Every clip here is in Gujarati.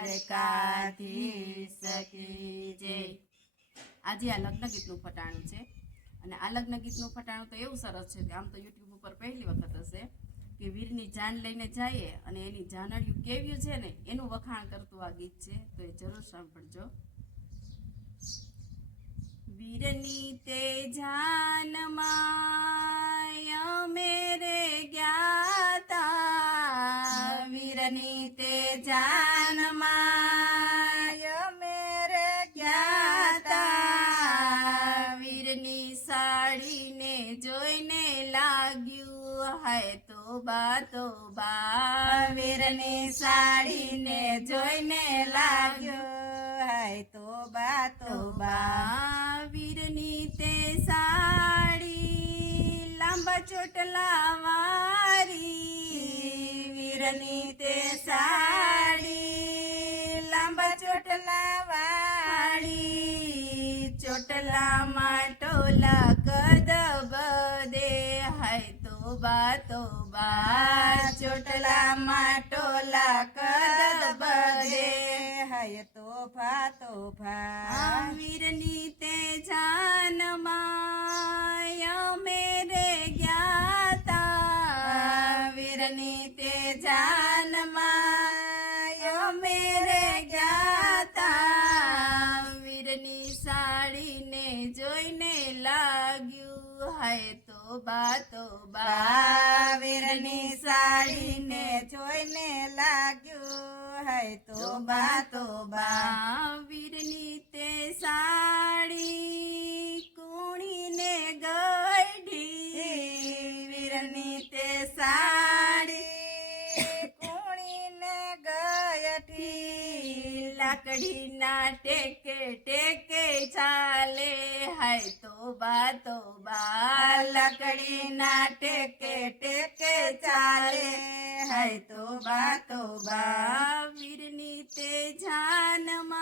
દ્વારકાધીશ કી જય। આજે આ લગ્ન ગીતનું ફટાણું છે અને આ લગ્ન ગીતનું ફટાણું તો એવું સરસ છે કે આમ તો યુટ્યુબ ઉપર પહેલી વખત હશે કે વીરની જાન લઈને જઈએ અને એની જાનડિયું કેવ્યું છે ને એનું વખાણ કરતું આ ગીત છે, તો એ જરૂર સાંભળજો। વીરની તે જાનમાં અમે રે ગયા તા, વીરની તે જાનમાં અમે રે ગયા તા, વીરની સાડીને જોઈને લાગ્યું હાય તોબા તોબા, વીરની સાડીને જોઈને લાગ્યું હાય તોબા તોબા, વીરની તે સાડી લાંબા ચોટલા વારી, વીરની તે સાડી લાંબા ચોટલા વાળી, ચોટલામાં ટોલા કદબ દે હાય તોબા તોબા, ચોટલામાં ટોલા કદબ દે હાય તોબા તોબા, વીરની તે જાનમાં અમે રે ગયા તા, વીરની તે જાનમાં અમે રે ગયા તા, વીરની સાડીને જોઈને લાગ્યું હાય તોબા તોબા, વીરની સાડીને જોઈને લાગ્યું હાય તોબા તોબા, વીરની તે સાડી કુણીને ગઢી, વીરની તે સાડી કુણીને ગયઠી, લાકડીના ટેકે ટેકે ચાલે હાય તોબા તોબા, લાકડીના ટેકે ટેકે ચાલે હાય તોબા તોબા, વીરની તે જાનમાં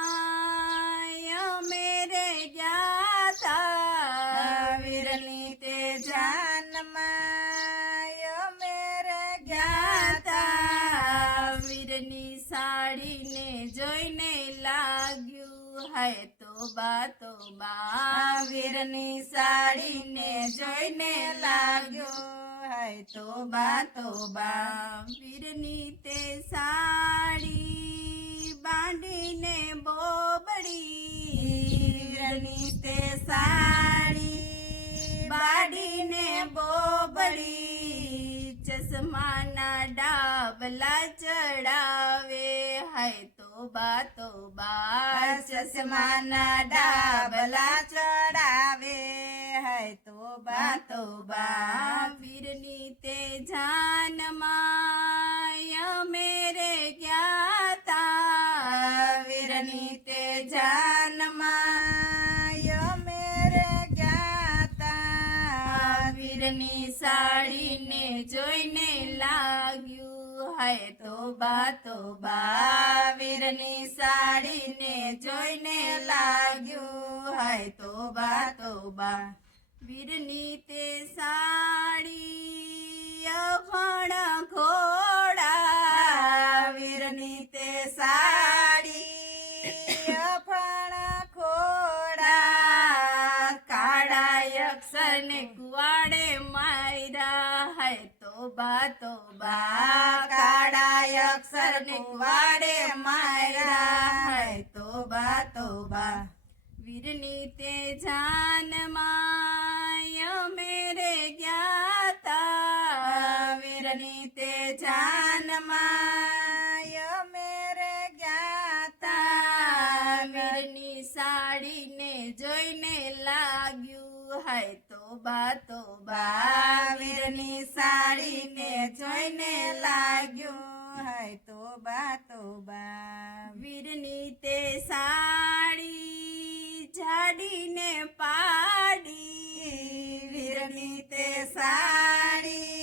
અમે રે ગયા તા, વીરની તે જાનમાં અમે રે ગયા તા, વીરની સાડીને જોઈને લાગ્યું હાય તોબા તોબા, વીરની સાડીને જોઈને લાગ્યું હાય તોબા તોબા, વીરની તે સાડી બાંધીને બોબડી, વીરની તે સાડી બાંધીને બોબડી, ચશ્માના ડાબલા ચડાવે હાય તોબા તોબા, ચશ્માના ડાબલા ચડાવે હાય તોબા તોબા, વીરની તે જાનમાં અમે રે ગયા તા, વીરની તે જાનમાં અમે રે ગયા તા, વીરની સાડીને જોઈને લાગ્યું હાય તોબા તોબા, વીરની સાડીને જોઈને લાગ્યું હાય તોબા તોબા, વીરની તે સાડી અભણ ઘોડા, વીરની તે સાડી અભણ ઘોડા, કાળા અક્ષરને કુવાડે માર્યા હાય તોબા તોબા, કાળા અક્ષરને કુવાડે માર્યા હાય તોબા તોબા, વીરની તે જાનમાં અમે રે ગયા તા, વીરની તે જાનમાં અમે રે ગયા તા, વીરની સાડીને જોઈને લાગ્યું હાય તોબા તોબા, વીરની સાડીને જોઈને લાગ્યું હાય તોબા તોબા, વીરની તે સાડી જાડીને પાડી, વીરની તે સાડી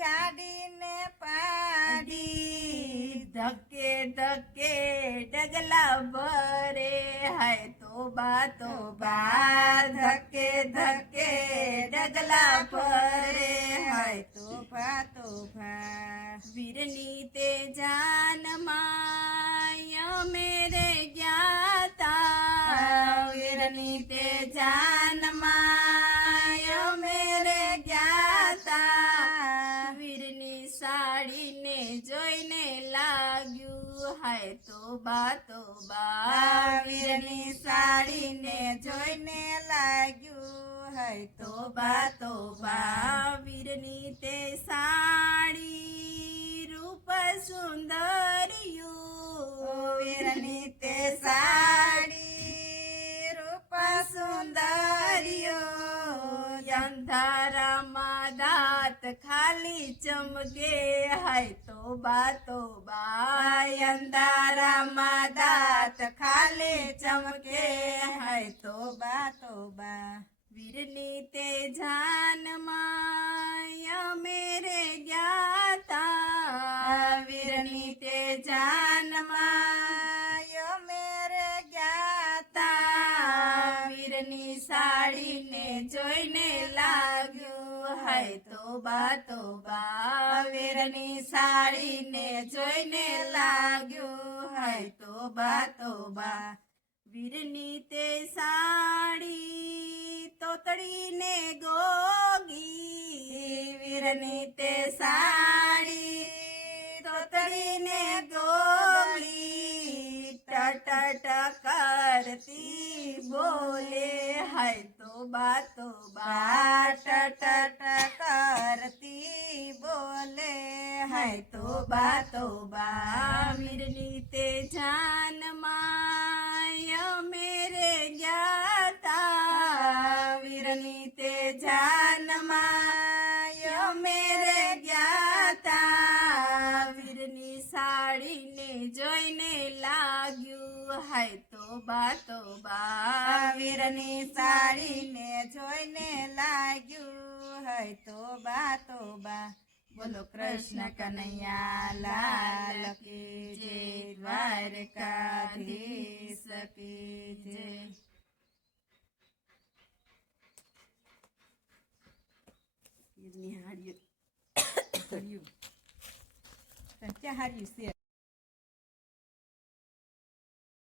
જાડીને પાડી, ધક્કે ધક્કે ડગલા ભરે હાય તોબા તોબા, ધક્કે ધક્કે ડગલા ભરે હાય તોબા તોબા, વીરની તે જાનમાં હાય તો બા વીરની સાડીને જોઈને લાગ્યું હાય તો બા વીરની તે સાડી રૂપ સુંદરિયું વીરની તે સાડી રૂપ સુંદરિયો અંધારામાં દાંત ખાલી ચમકે હાય તો બા અંધારામાં દાંત ખાલી ચમકે હાય તો બા વીરની તે જાનમાં અમે રે ગયા તા વીરની તે જાનમાં મેરે ગયા તા વીરની સાડીને જોઈને લાગ્યું હાય તો બા વીરની સાડીને જોઈને લાગ્યું હાય તો બા વીરની તે સાડી તોતડીને ગોગી વીરની તે સાડી તોતડીને ગોગી ટટ કરતી બોલે હાય તો બા ટટ કરતી બોલે હાય તો બા વીરની તે જાનમાં મેરે ગયા તા વીરની તે જાનમાં મેરે ગયા તા વીરની સાડીને જોઈને લાગ્યું હાય તો બા વીરની સાડીને જોઈને લાગ્યું હાય તો બા બોલો કૃષ્ણ કનૈયા લાલ કી જય દ્વારકાધીશ કી જય નિહાળ્યું ક્યાં હાર્યું છે